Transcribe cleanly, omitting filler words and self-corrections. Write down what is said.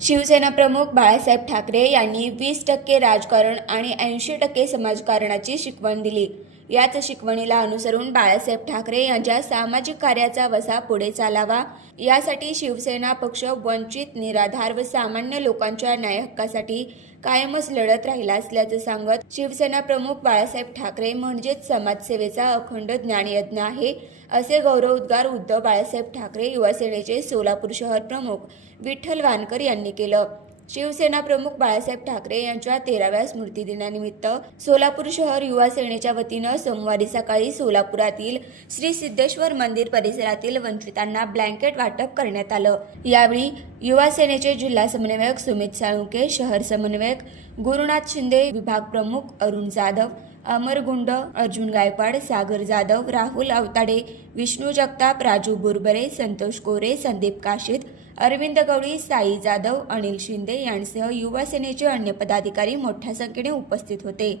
शिवसेना प्रमुख बाळासाहेब ठाकरे यांनी 20% राजकारण आणि 80% समाजकारणाची शिकवण दिली. याच शिकवणीला अनुसरून बाळासाहेब ठाकरे यांच्या सामाजिक कार्याचा वसा पुढे चालावा, यासाठी शिवसेना पक्ष वंचित, निराधार व सामान्य लोकांच्या न्याय हक्कासाठी कायमच लढत राहिला असल्याचं सांगत, शिवसेना प्रमुख बाळासाहेब ठाकरे म्हणजेच समाजसेवेचा अखंड ज्ञानयज्ञ आहे, असे गौरवोद्गार उद्धव बाळासाहेब ठाकरे युवा सेनेचे सोलापूर शहर प्रमुख विठ्ठल वानकर यांनी केलं. शिवसेना प्रमुख बाळासाहेब ठाकरे यांच्या 13व्या स्मृतिदिनानिमित्त सोलापूर शहर युवा सेनेच्या वतीनं सोमवारी सकाळी सोलापुरातील श्री सिद्धेश्वर मंदिर परिसरातील वंचितांना ब्लँकेट वाटप करण्यात आलं. यावेळी युवा सेनेचे जिल्हा समन्वयक सुमित साळुंके, शहर समन्वयक गुरुनाथ शिंदे, विभाग प्रमुख अरुण जाधव, अमर गुंड, अर्जुन गायकवाड, सागर जाधव, राहुल अवताडे, विष्णू जगताप, राजू बुरबरे, संतोष कोरे, संदीप काशीद, अरविंद गवळी, साई जाधव, अनिल शिंदे यांसह युवा सेनेचे अन्य पदाधिकारी मोठ्या संख्येने उपस्थित होते.